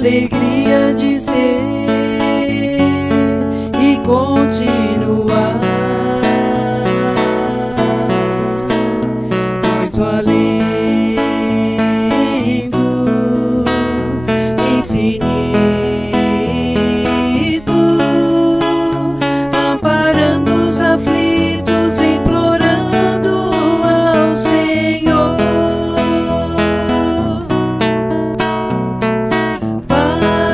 alegria de ser e continuar muito além do infinito, amparando os aflitos, implorando ao Senhor. Pai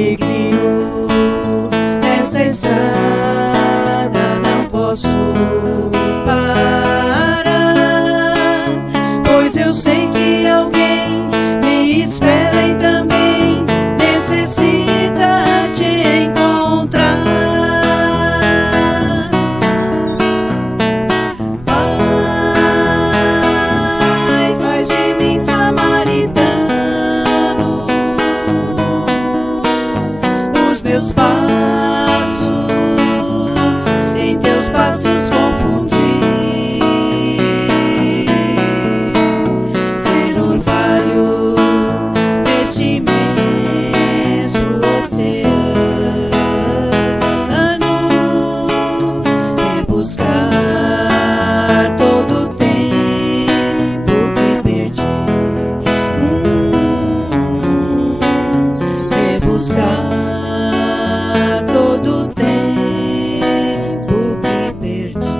peregrino nessa estrada, não posso parar, pois eu sei que alguém me espera e também necessita te encontrar. Pai, faz de mim samaritano, os meus passos em teus passos confundi, ser orvalho neste imenso oceano, e buscar todo o tempo que perdi, e buscar todo o tempo que perdi.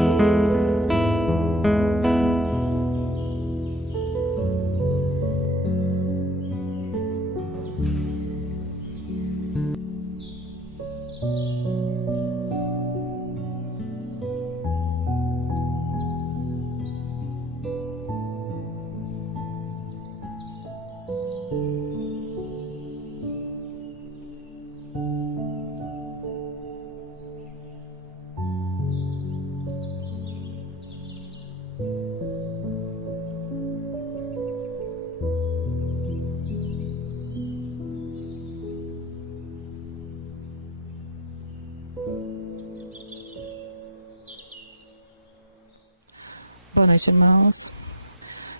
Boa noite, irmãos.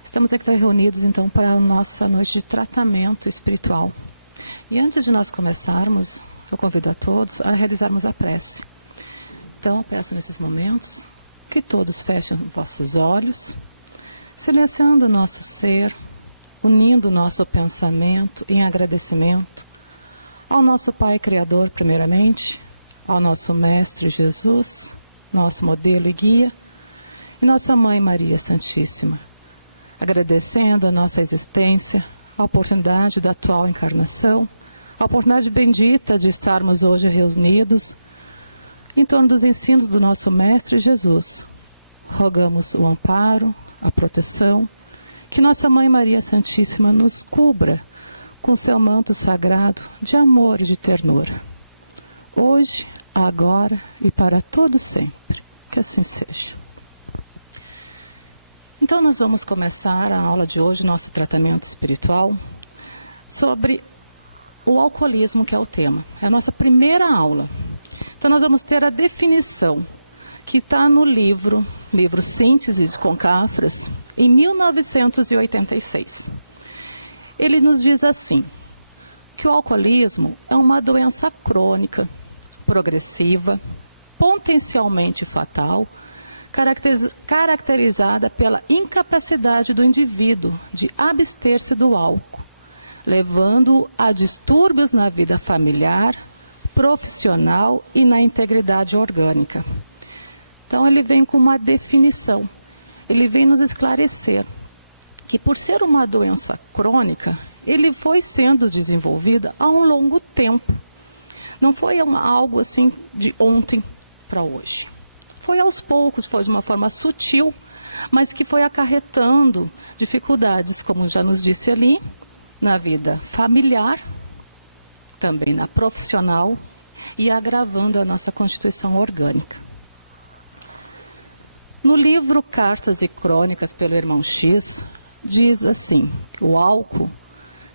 Estamos aqui reunidos, então, para a nossa noite de tratamento espiritual. E antes de nós começarmos, eu convido a todos a realizarmos a prece. Então, peço nesses momentos que todos fechem vossos olhos, silenciando o nosso ser, unindo o nosso pensamento em agradecimento ao nosso Pai Criador, primeiramente, ao nosso Mestre Jesus, nosso modelo e guia, e nossa Mãe Maria Santíssima, agradecendo a nossa existência, a oportunidade da atual encarnação, a oportunidade bendita de estarmos hoje reunidos em torno dos ensinos do nosso Mestre Jesus. Rogamos o amparo, a proteção, que nossa Mãe Maria Santíssima nos cubra com seu manto sagrado de amor e de ternura. Hoje, agora e para todo sempre. Que assim seja. Então nós vamos começar a aula de hoje, nosso tratamento espiritual, sobre o alcoolismo, que é o tema. É a nossa primeira aula. Então nós vamos ter a definição, que está no livro Síntese de Concafras, em 1986. Ele nos diz assim, que o alcoolismo é uma doença crônica, progressiva, potencialmente fatal, caracterizada pela incapacidade do indivíduo de abster-se do álcool, levando-o a distúrbios na vida familiar, profissional e na integridade orgânica. Então ele vem com uma definição, ele vem nos esclarecer que por ser uma doença crônica, ele foi sendo desenvolvida há um longo tempo. Não foi algo assim de ontem para hoje. Foi aos poucos, foi de uma forma sutil, mas que foi acarretando dificuldades, como já nos disse ali, na vida familiar, também na profissional e agravando a nossa constituição orgânica. No livro Cartas e Crônicas pelo Irmão X, diz assim, que o álcool,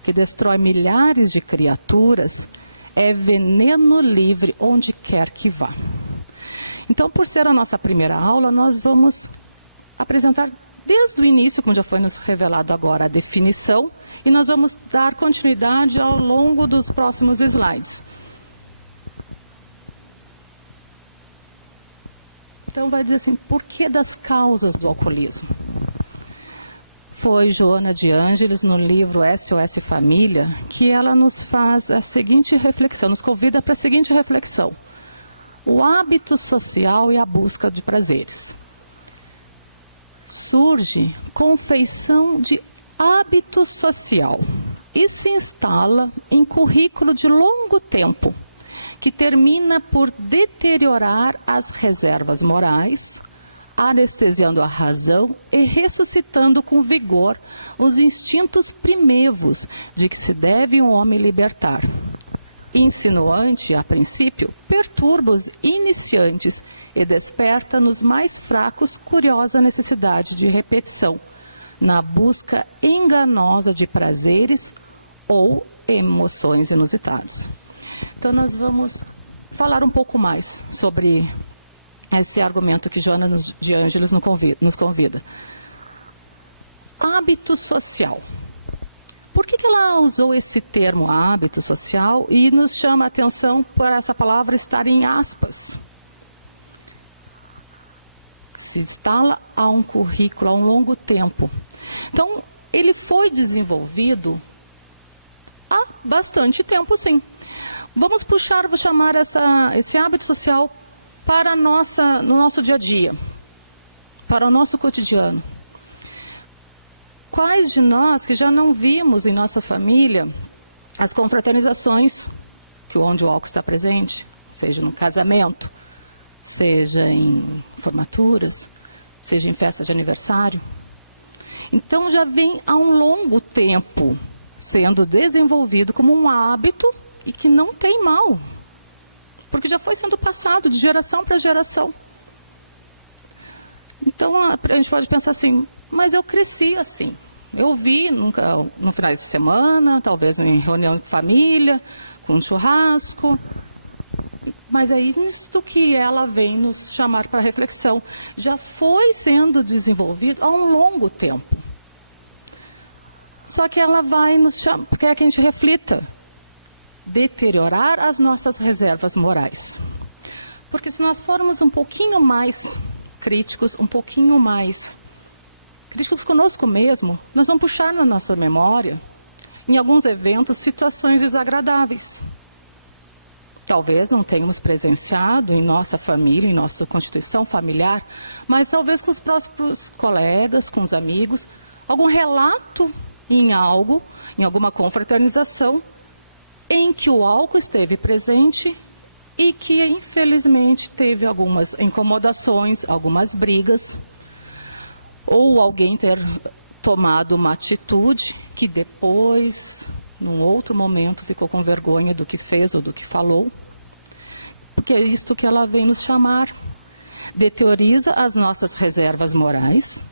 que destrói milhares de criaturas, é veneno livre onde quer que vá. Então, por ser a nossa primeira aula, nós vamos apresentar desde o início, como já foi nos revelado agora, a definição, e nós vamos dar continuidade ao longo dos próximos slides. Então, vai dizer assim, por que das causas do alcoolismo? Foi Joana de Ângeles, no livro SOS Família, que ela nos faz a seguinte reflexão, nos convida para a seguinte reflexão. O hábito social e a busca de prazeres. Surge confeição de hábito social e se instala em currículo de longo tempo, que termina por deteriorar as reservas morais, anestesiando a razão e ressuscitando com vigor os instintos primevos de que se deve um homem libertar. Insinuante, a princípio, perturba os iniciantes e desperta nos mais fracos curiosa necessidade de repetição, na busca enganosa de prazeres ou emoções inusitados. Então, nós vamos falar um pouco mais sobre esse argumento que Joana de Ângeles nos convida. Hábito social. Por que ela usou esse termo hábito social e nos chama a atenção por essa palavra estar em aspas? Se instala a um currículo, a um longo tempo. Então, ele foi desenvolvido há bastante tempo, sim. Vou chamar esse hábito social para no nosso dia a dia, para o nosso cotidiano. Quais de nós que já não vimos em nossa família as confraternizações, onde o álcool está presente, seja no casamento, seja em formaturas, seja em festas de aniversário? Então já vem há um longo tempo sendo desenvolvido como um hábito e que não tem mal, porque já foi sendo passado de geração para geração. Então a gente pode pensar assim, mas eu cresci assim. Eu vi no finais de semana, talvez em reunião de família, com um churrasco. Mas é isso que ela vem nos chamar para reflexão. Já foi sendo desenvolvido há um longo tempo. Só que ela vai nos chamar, quer que a gente reflita, deteriorar as nossas reservas morais. Porque se nós formos um pouquinho mais críticos, um pouquinho mais críticos conosco mesmo, nós vamos puxar na nossa memória, em alguns eventos, situações desagradáveis. Talvez não tenhamos presenciado em nossa família, em nossa constituição familiar, mas talvez com os próprios colegas, com os amigos, algum relato em algo, em alguma confraternização, em que o álcool esteve presente e que, infelizmente, teve algumas incomodações, algumas brigas, ou alguém ter tomado uma atitude que depois, num outro momento, ficou com vergonha do que fez ou do que falou. Porque é isto que ela vem nos chamar. Deterioriza as nossas reservas morais,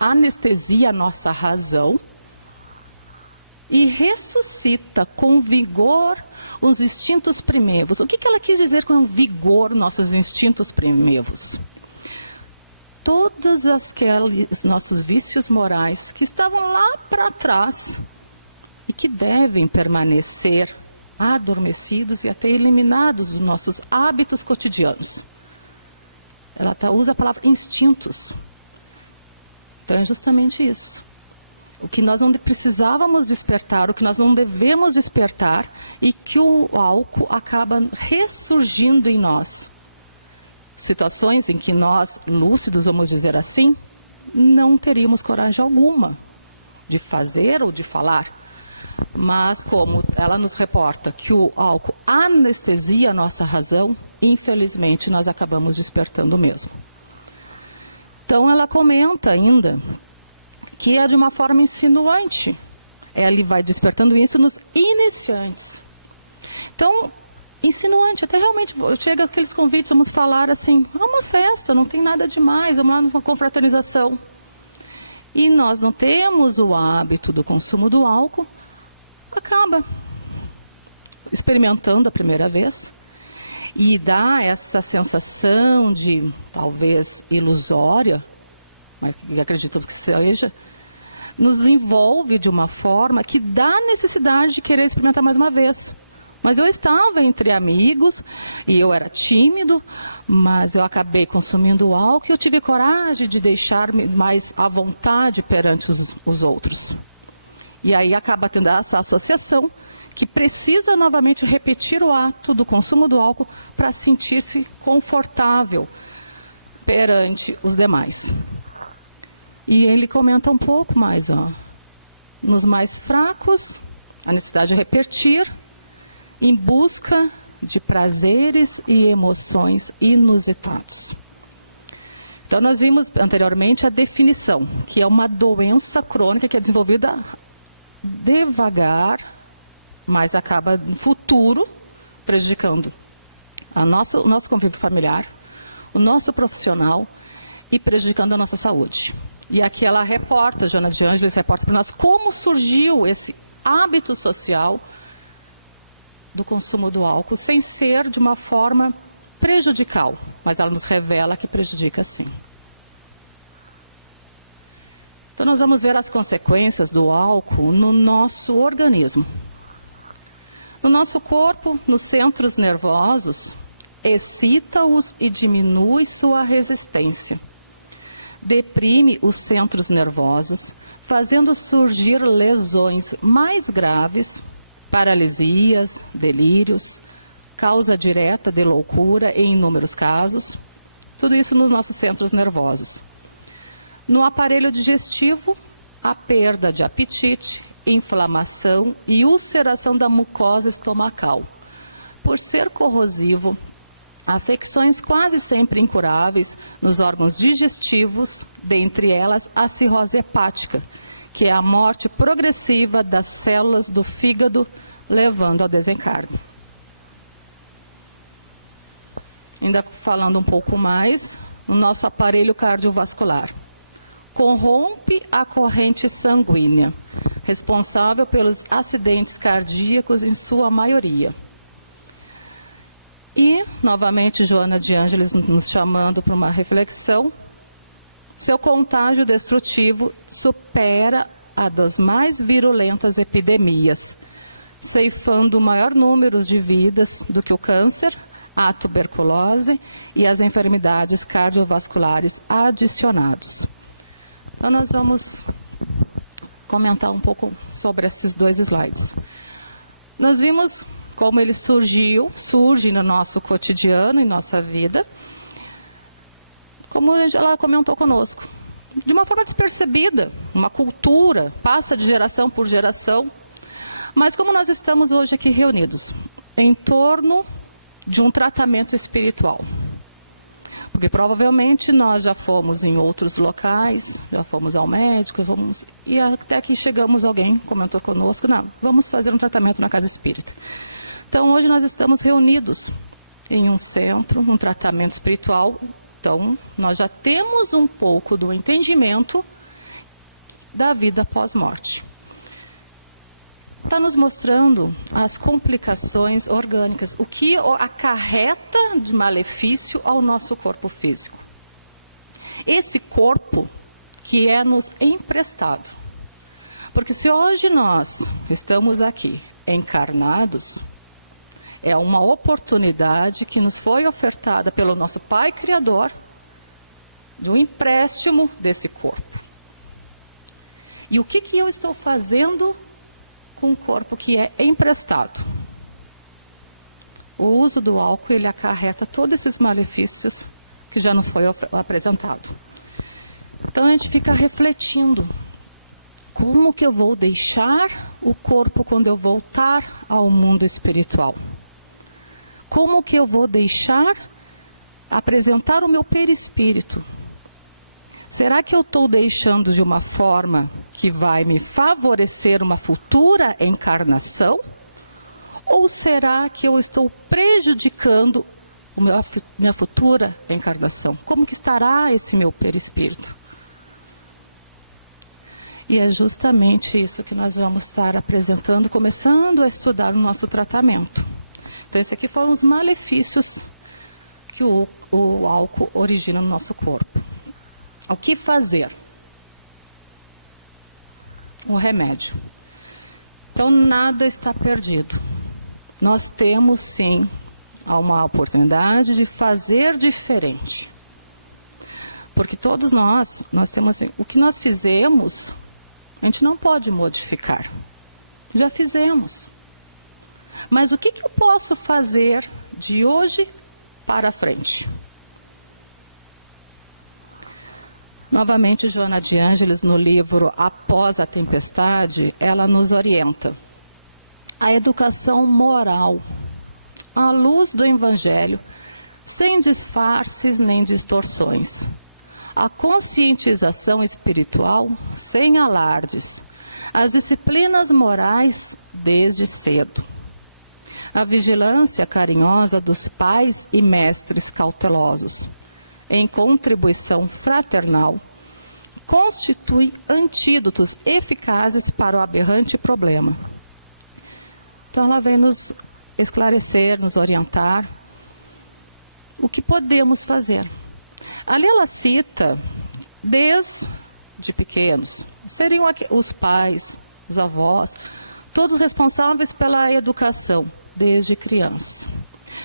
anestesia a nossa razão e ressuscita com vigor os instintos primevos. O que ela quis dizer com vigor nossos instintos primevos? Todos aqueles nossos vícios morais que estavam lá para trás e que devem permanecer adormecidos e até eliminados dos nossos hábitos cotidianos. Ela usa a palavra instintos. Então é justamente isso. O que nós não precisávamos despertar, o que nós não devemos despertar e que o álcool acaba ressurgindo em nós. Situações em que nós, lúcidos, vamos dizer assim, não teríamos coragem alguma de fazer ou de falar. Mas como ela nos reporta que o álcool anestesia a nossa razão, infelizmente nós acabamos despertando mesmo. Então ela comenta ainda que é de uma forma insinuante. Ela vai despertando isso nos iniciantes. Então, insinuante, até realmente chega aqueles convites, vamos falar assim, é uma festa, não tem nada demais, vamos lá numa confraternização. E nós não temos o hábito do consumo do álcool, acaba experimentando a primeira vez e dá essa sensação de, talvez, ilusória, mas acredito que seja, nos envolve de uma forma que dá necessidade de querer experimentar mais uma vez. Mas eu estava entre amigos e eu era tímido, mas eu acabei consumindo álcool e eu tive coragem de deixar-me mais à vontade perante os outros. E aí acaba tendo essa associação que precisa novamente repetir o ato do consumo do álcool para sentir-se confortável perante os demais. E ele comenta um pouco mais, nos mais fracos, a necessidade de repetir, em busca de prazeres e emoções inusitados. Então, nós vimos anteriormente a definição, que é uma doença crônica que é desenvolvida devagar, mas acaba no futuro prejudicando o nosso convívio familiar, o nosso profissional e prejudicando a nossa saúde. E aqui ela reporta, Joana de Ângeles reporta para nós como surgiu esse hábito social do consumo do álcool, sem ser de uma forma prejudicial, mas ela nos revela que prejudica sim. Então nós vamos ver as consequências do álcool no nosso organismo. No nosso corpo, nos centros nervosos, excita-os e diminui sua resistência. Deprime os centros nervosos, fazendo surgir lesões mais graves, paralisias, delírios, causa direta de loucura em inúmeros casos. Tudo isso nos nossos centros nervosos. No aparelho digestivo, a perda de apetite, inflamação e ulceração da mucosa estomacal. Por ser corrosivo, afecções quase sempre incuráveis nos órgãos digestivos, dentre elas a cirrose hepática, que é a morte progressiva das células do fígado, levando ao desencarne. Ainda falando um pouco mais, no nosso aparelho cardiovascular. Corrompe a corrente sanguínea, responsável pelos acidentes cardíacos em sua maioria. E, novamente, Joana de Ângeles nos chamando para uma reflexão, seu contágio destrutivo supera a das mais virulentas epidemias, ceifando maior número de vidas do que o câncer, a tuberculose e as enfermidades cardiovasculares adicionados. Então, nós vamos comentar um pouco sobre esses dois slides. Nós vimos como ele surge no nosso cotidiano, em nossa vida, como ela comentou conosco, de uma forma despercebida, uma cultura, passa de geração por geração, mas como nós estamos hoje aqui reunidos, em torno de um tratamento espiritual. Porque provavelmente nós já fomos em outros locais, já fomos ao médico, e até que chegamos alguém, comentou conosco, não, vamos fazer um tratamento na casa espírita. Então hoje nós estamos reunidos em um centro, um tratamento espiritual, então nós já temos um pouco do entendimento da vida pós-morte. Está nos mostrando as complicações orgânicas, o que acarreta de malefício ao nosso corpo físico. Esse corpo que é nos emprestado. Porque se hoje nós estamos aqui encarnados, é uma oportunidade que nos foi ofertada pelo nosso Pai Criador de um empréstimo desse corpo. E o que eu estou fazendo com o corpo que é emprestado? O uso do álcool, ele acarreta todos esses malefícios que já nos foi apresentado. Então a gente fica refletindo, como que eu vou deixar o corpo quando eu voltar ao mundo espiritual? Como que eu vou deixar apresentar o meu perispírito? Será que eu estou deixando de uma forma que vai me favorecer uma futura encarnação? Ou será que eu estou prejudicando minha futura encarnação? Como que estará esse meu perispírito? E é justamente isso que nós vamos estar apresentando, começando a estudar o nosso tratamento. Então, esses aqui foram os malefícios que o álcool origina no nosso corpo. O que fazer? Um remédio. Então, nada está perdido. Nós temos, sim, uma oportunidade de fazer diferente. Porque todos nós temos assim, o que nós fizemos, a gente não pode modificar. Já fizemos. Mas o que eu posso fazer de hoje para frente? Novamente, Joana de Ângeles, no livro Após a Tempestade, ela nos orienta. A educação moral, à luz do Evangelho, sem disfarces nem distorções. A conscientização espiritual, sem alardes. As disciplinas morais, desde cedo. A vigilância carinhosa dos pais e mestres cautelosos, em contribuição fraternal, constitui antídotos eficazes para o aberrante problema. Então, ela vem nos esclarecer, nos orientar o que podemos fazer. Ali ela cita, desde pequenos, seriam os pais, os avós, todos responsáveis pela educação, desde criança.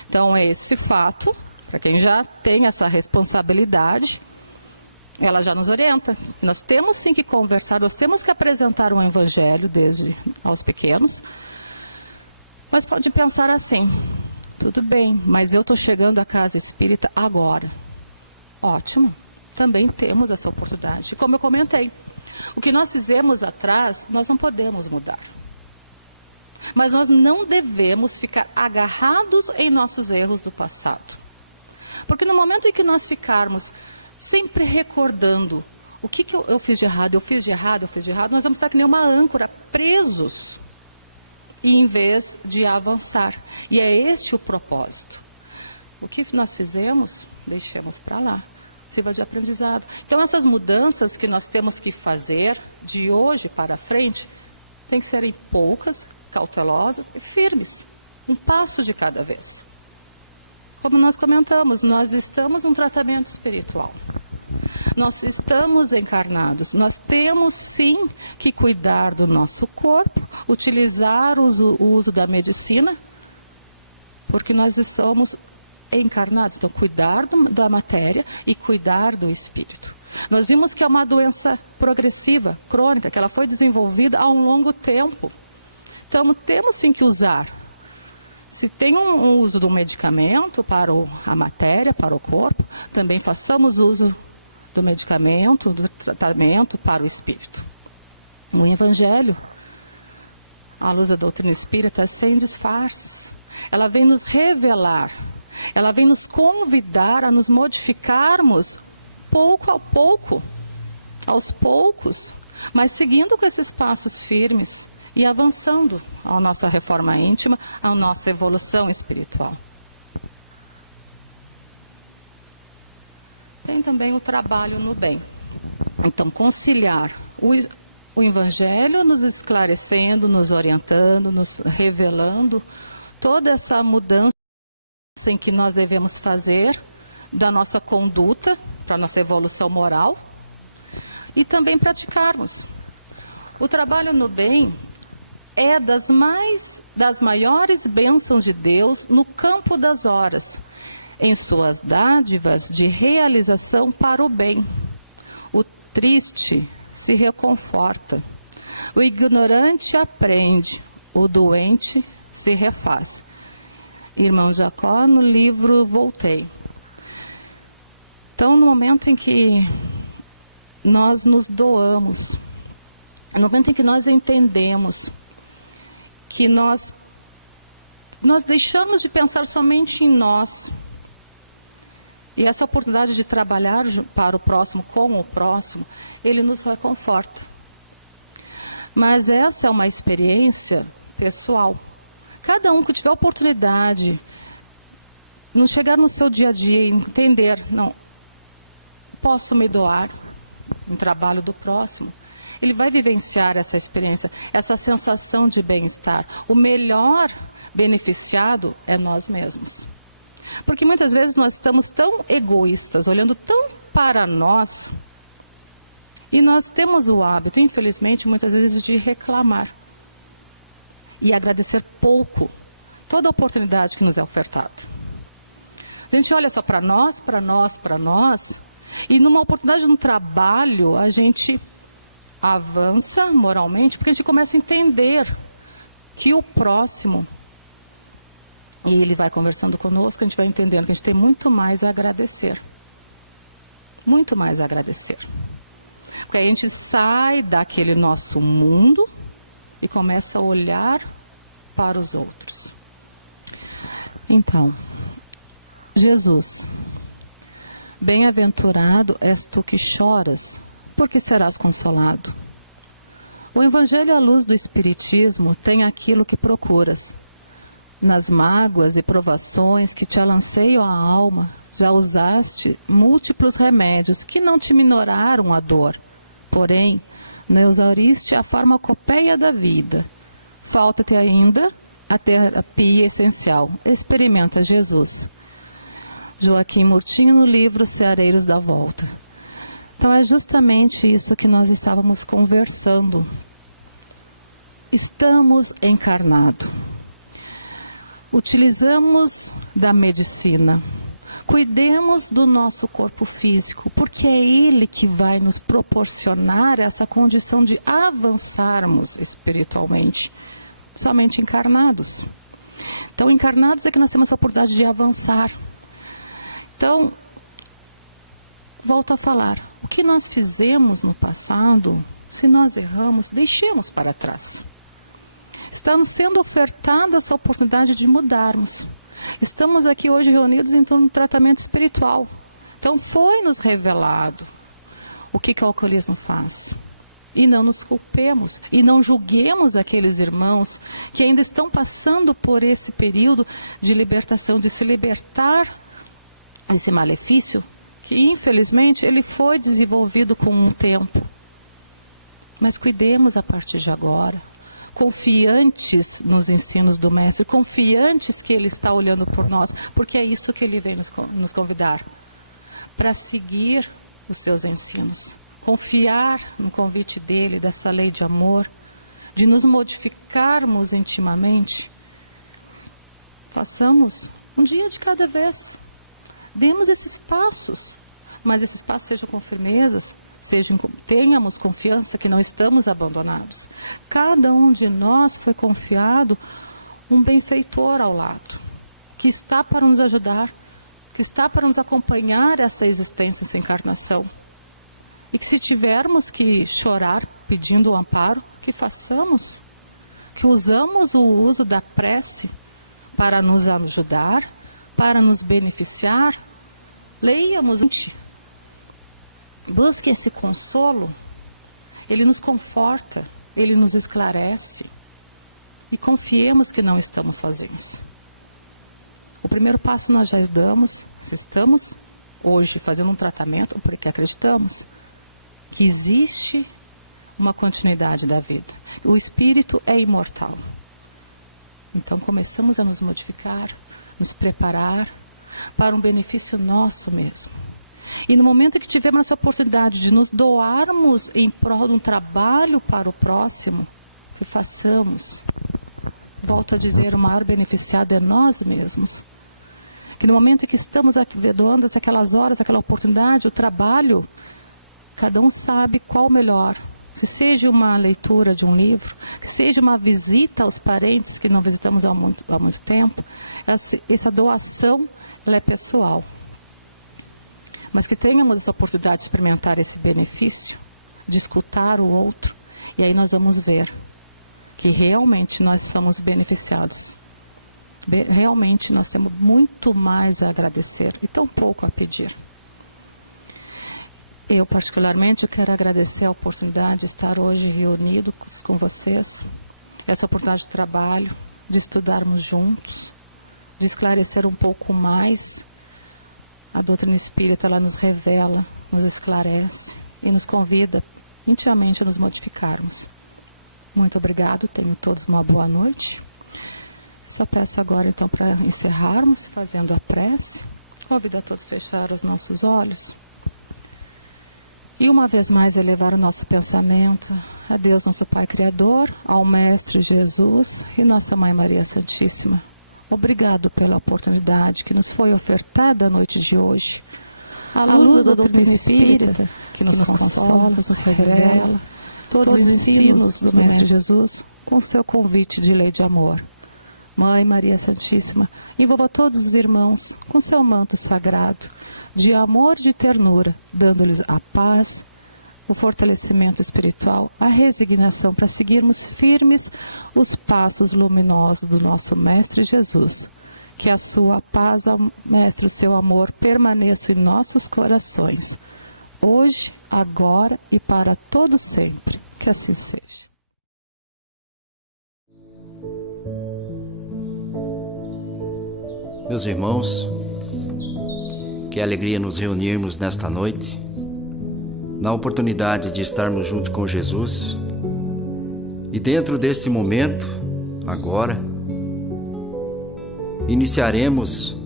Então, é esse fato, para quem já tem essa responsabilidade, ela já nos orienta. Nós temos sim que conversar, nós temos que apresentar um evangelho desde aos pequenos, mas pode pensar assim, tudo bem, mas eu estou chegando à casa espírita agora. Ótimo, também temos essa oportunidade. Como eu comentei, o que nós fizemos atrás, nós não podemos mudar. Mas nós não devemos ficar agarrados em nossos erros do passado. Porque no momento em que nós ficarmos sempre recordando o que eu fiz de errado, eu fiz de errado, nós vamos estar que nem uma âncora, presos, e em vez de avançar. E é este o propósito. O que nós fizemos, deixemos para lá. Sirva de aprendizado. Então, essas mudanças que nós temos que fazer de hoje para frente, tem que serem poucas, cautelosas e firmes. Um passo de cada vez. Como nós comentamos, nós estamos num tratamento espiritual. Nós estamos encarnados. Nós temos sim que cuidar do nosso corpo, utilizar o uso da medicina, porque nós estamos encarnados. Então, cuidar da matéria e cuidar do espírito. Nós vimos que é uma doença progressiva, crônica, que ela foi desenvolvida há um longo tempo. Então, temos sim que usar. Se tem um uso do medicamento para a matéria, para o corpo, também façamos uso do medicamento, do tratamento para o espírito. O Evangelho, à luz da doutrina espírita, é sem disfarces. Ela vem nos revelar, ela vem nos convidar a nos modificarmos pouco a pouco, aos poucos, mas seguindo com esses passos firmes e avançando a nossa reforma íntima, a nossa evolução espiritual. Tem também o trabalho no bem. Então, conciliar o Evangelho nos esclarecendo, nos orientando, nos revelando toda essa mudança em que nós devemos fazer da nossa conduta para a nossa evolução moral e também praticarmos. O trabalho no bem é das maiores bênçãos de Deus no campo das horas, em suas dádivas de realização para o bem. O triste se reconforta, o ignorante aprende, o doente se refaz. Irmão Jacó, no livro Voltei. Então, no momento em que nós nos doamos, no momento em que nós entendemos que nós deixamos de pensar somente em nós, e essa oportunidade de trabalhar para o próximo, com o próximo, ele nos reconforta. Mas essa é uma experiência pessoal. Cada um que tiver oportunidade, não chegar no seu dia a dia e entender, não, posso me doar em trabalho do próximo, ele vai vivenciar essa experiência, essa sensação de bem-estar. O melhor beneficiado é nós mesmos. Porque muitas vezes nós estamos tão egoístas, olhando tão para nós, e nós temos o hábito, infelizmente, muitas vezes de reclamar e agradecer pouco toda a oportunidade que nos é ofertada. A gente olha só para nós, e numa oportunidade no trabalho, a gente avança moralmente, porque a gente começa a entender que o próximo, e ele vai conversando conosco, a gente vai entendendo que a gente tem muito mais a agradecer. muito mais a agradecer. Porque aí a gente sai daquele nosso mundo e começa a olhar para os outros. Então, Jesus, bem-aventurado és tu que choras, porque serás consolado. O Evangelho à luz do Espiritismo tem aquilo que procuras. Nas mágoas e provações que te alanceiam a alma, já usaste múltiplos remédios que não te minoraram a dor. Porém, não exauriste a farmacopeia da vida. Falta-te ainda a terapia essencial. Experimenta Jesus. Joaquim Murtinho no livro Ceareiros da Volta. Então é justamente isso que nós estávamos conversando. Estamos encarnados. Utilizamos da medicina. Cuidemos do nosso corpo físico, porque é ele que vai nos proporcionar essa condição de avançarmos espiritualmente. Somente encarnados. Então, encarnados é que nós temos a oportunidade de avançar. Então, volto a falar. O que nós fizemos no passado, se nós erramos, deixemos para trás. Estamos sendo ofertada essa oportunidade de mudarmos. Estamos aqui hoje reunidos em torno do tratamento espiritual. Então, foi nos revelado o que o alcoolismo faz. E não nos culpemos, e não julguemos aqueles irmãos que ainda estão passando por esse período de libertação, de se libertar desse malefício, que infelizmente ele foi desenvolvido com um tempo. Mas cuidemos a partir de agora, confiantes nos ensinos do Mestre, confiantes que Ele está olhando por nós, porque é isso que Ele vem nos convidar, para seguir os seus ensinos. Confiar no convite dele, dessa lei de amor, de nos modificarmos intimamente. Façamos um dia de cada vez. Demos esses passos, mas esses passos sejam com firmezas, tenhamos confiança que não estamos abandonados. Cada um de nós foi confiado um benfeitor ao lado, que está para nos ajudar, que está para nos acompanhar essa existência, essa encarnação. E que se tivermos que chorar pedindo o amparo, que façamos. Que usamos o uso da prece para nos ajudar, para nos beneficiar. Leiamos. Busque esse consolo. Ele nos conforta, ele nos esclarece. E confiemos que não estamos sozinhos. O primeiro passo nós já damos, se estamos hoje fazendo um tratamento, porque acreditamos que existe uma continuidade da vida. O espírito é imortal. Então começamos a nos modificar, nos preparar para um benefício nosso mesmo. E no momento que tivermos essa oportunidade de nos doarmos em prol de um trabalho para o próximo, que façamos. Volto a dizer, o maior beneficiado é nós mesmos. Que no momento que estamos doando aquelas horas, aquela oportunidade, o trabalho, cada um sabe qual o melhor. Se seja uma leitura de um livro, que seja uma visita aos parentes que não visitamos há muito tempo, essa doação ela é pessoal. Mas que tenhamos essa oportunidade de experimentar esse benefício, de escutar o outro, e aí nós vamos ver que realmente nós somos beneficiados. Realmente nós temos muito mais a agradecer e tão pouco a pedir. Eu, particularmente, quero agradecer a oportunidade de estar hoje reunidos com vocês, essa oportunidade de trabalho, de estudarmos juntos, de esclarecer um pouco mais. A doutrina espírita, ela nos revela, nos esclarece e nos convida intimamente a nos modificarmos. Muito obrigado, tenham todos uma boa noite. Só peço agora, então, para encerrarmos, fazendo a prece. Convido a todos a fechar os nossos olhos. E uma vez mais elevar o nosso pensamento a Deus, nosso Pai Criador, ao Mestre Jesus e Nossa Mãe Maria Santíssima. Obrigado pela oportunidade que nos foi ofertada a noite de hoje. À luz da doutrina espírita, que nos consola, nos revela todos os ensinos do Mestre Jesus, com o seu convite de lei de amor. Mãe Maria Santíssima, envolva todos os irmãos com seu manto sagrado, de amor e de ternura, dando-lhes a paz, o fortalecimento espiritual, a resignação para seguirmos firmes os passos luminosos do nosso Mestre Jesus. Que a sua paz, Mestre, o seu amor permaneça em nossos corações, hoje, agora e para todo sempre. Que assim seja. Meus irmãos, que alegria nos reunirmos nesta noite, na oportunidade de estarmos junto com Jesus. E dentro deste momento, agora, iniciaremos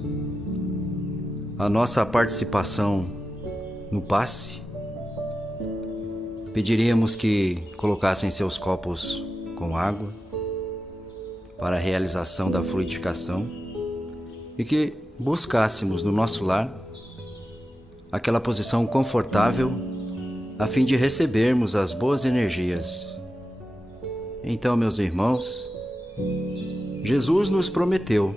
a nossa participação no passe. Pediríamos que colocassem seus copos com água para a realização da fluidificação e que buscássemos no nosso lar aquela posição confortável a fim de recebermos as boas energias. Então, meus irmãos, Jesus nos prometeu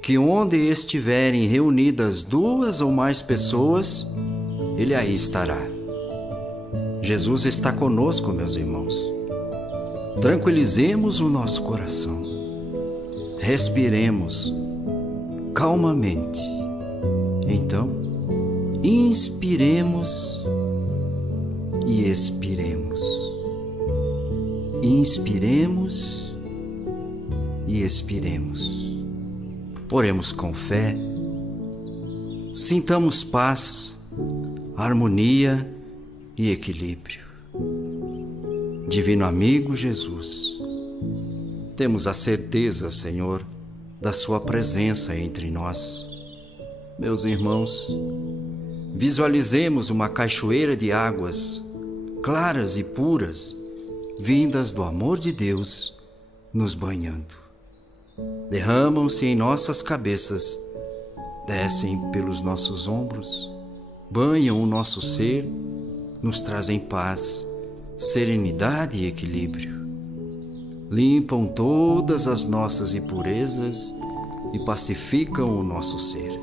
que onde estiverem reunidas 2 ou mais pessoas, Ele aí estará. Jesus está conosco, meus irmãos. Tranquilizemos o nosso coração. Respiremos calmamente. Então, inspiremos e expiremos. Inspiremos e expiremos. Oremos com fé. Sintamos paz, harmonia e equilíbrio. Divino amigo Jesus, temos a certeza, Senhor, da sua presença entre nós. Meus irmãos, visualizemos uma cachoeira de águas claras e puras, vindas do amor de Deus, nos banhando. Derramam-se em nossas cabeças, descem pelos nossos ombros, banham o nosso ser, nos trazem paz, serenidade e equilíbrio. Limpam todas as nossas impurezas e pacificam o nosso ser.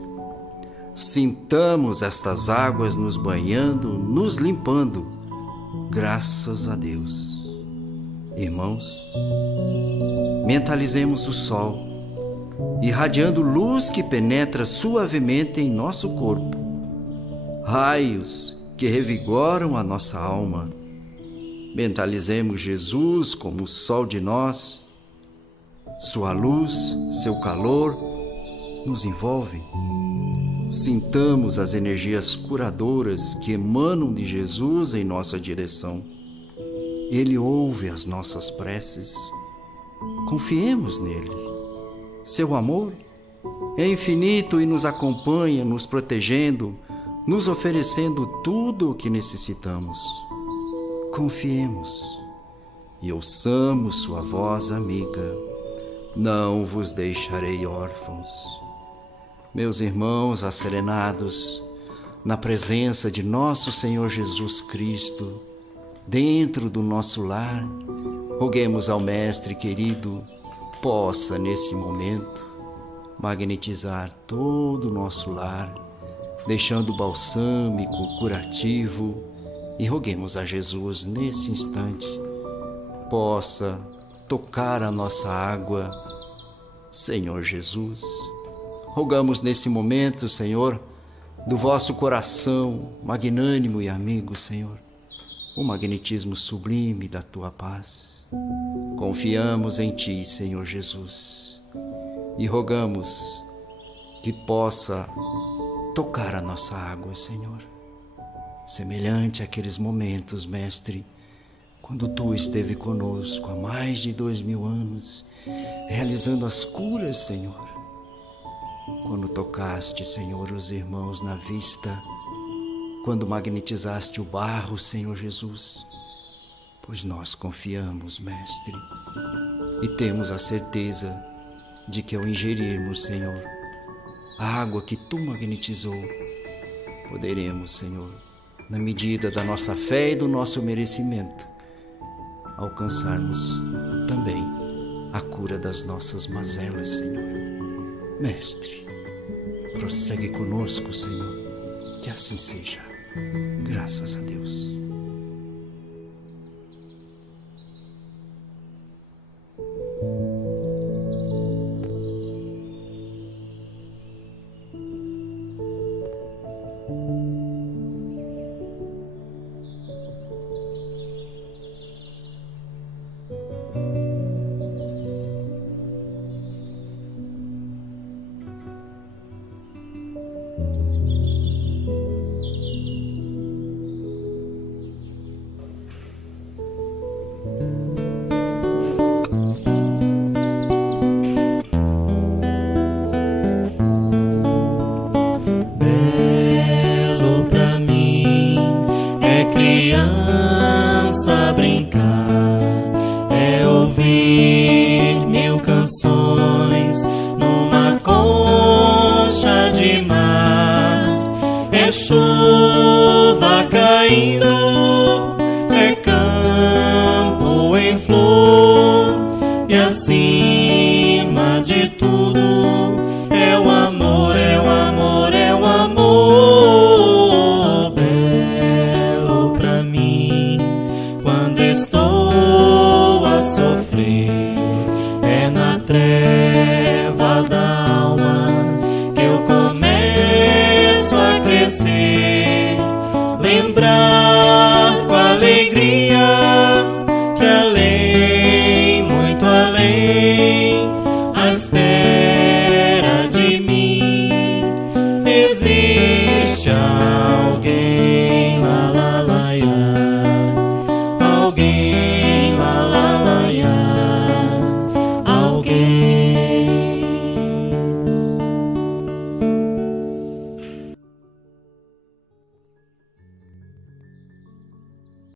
Sintamos estas águas nos banhando, nos limpando, graças a Deus. Irmãos, mentalizemos o sol, irradiando luz que penetra suavemente em nosso corpo, raios que revigoram a nossa alma. Mentalizemos Jesus como o sol de nós, sua luz, seu calor nos envolvem. Sintamos as energias curadoras que emanam de Jesus em nossa direção. Ele ouve as nossas preces. Confiemos nele. Seu amor é infinito e nos acompanha, nos protegendo, nos oferecendo tudo o que necessitamos. Confiemos e ouçamos sua voz amiga. Não vos deixarei órfãos. Meus irmãos asserenados, na presença de nosso Senhor Jesus Cristo, dentro do nosso lar, roguemos ao Mestre querido, possa nesse momento magnetizar todo o nosso lar, deixando balsâmico, curativo, e roguemos a Jesus nesse instante, possa tocar a nossa água. Senhor Jesus, rogamos nesse momento, Senhor, do vosso coração magnânimo e amigo, Senhor, o magnetismo sublime da tua paz. Confiamos em ti, Senhor Jesus, e rogamos que possa tocar a nossa água, Senhor, semelhante àqueles momentos, Mestre, quando tu esteve conosco há mais de 2000 anos, realizando as curas, Senhor. Quando tocaste, Senhor, os irmãos na vista, quando magnetizaste o barro, Senhor Jesus, pois nós confiamos, Mestre, e temos a certeza de que ao ingerirmos, Senhor, a água que tu magnetizou, poderemos, Senhor, na medida da nossa fé e do nosso merecimento, alcançarmos também a cura das nossas mazelas, Senhor. Mestre, prossegue conosco, Senhor, que assim seja. Graças a Deus. Criança brincar, é ouvir mil canções numa concha de mar, é chuva caindo, é campo em flor, e acima de tudo é o amor, é o amor, é o amor. Estou a sofrer, é na treva da alma que eu começo a crescer, lembrar com alegria que além, muito além, à espera de mim existe alguém, lá, lá, lá, lá. Alguém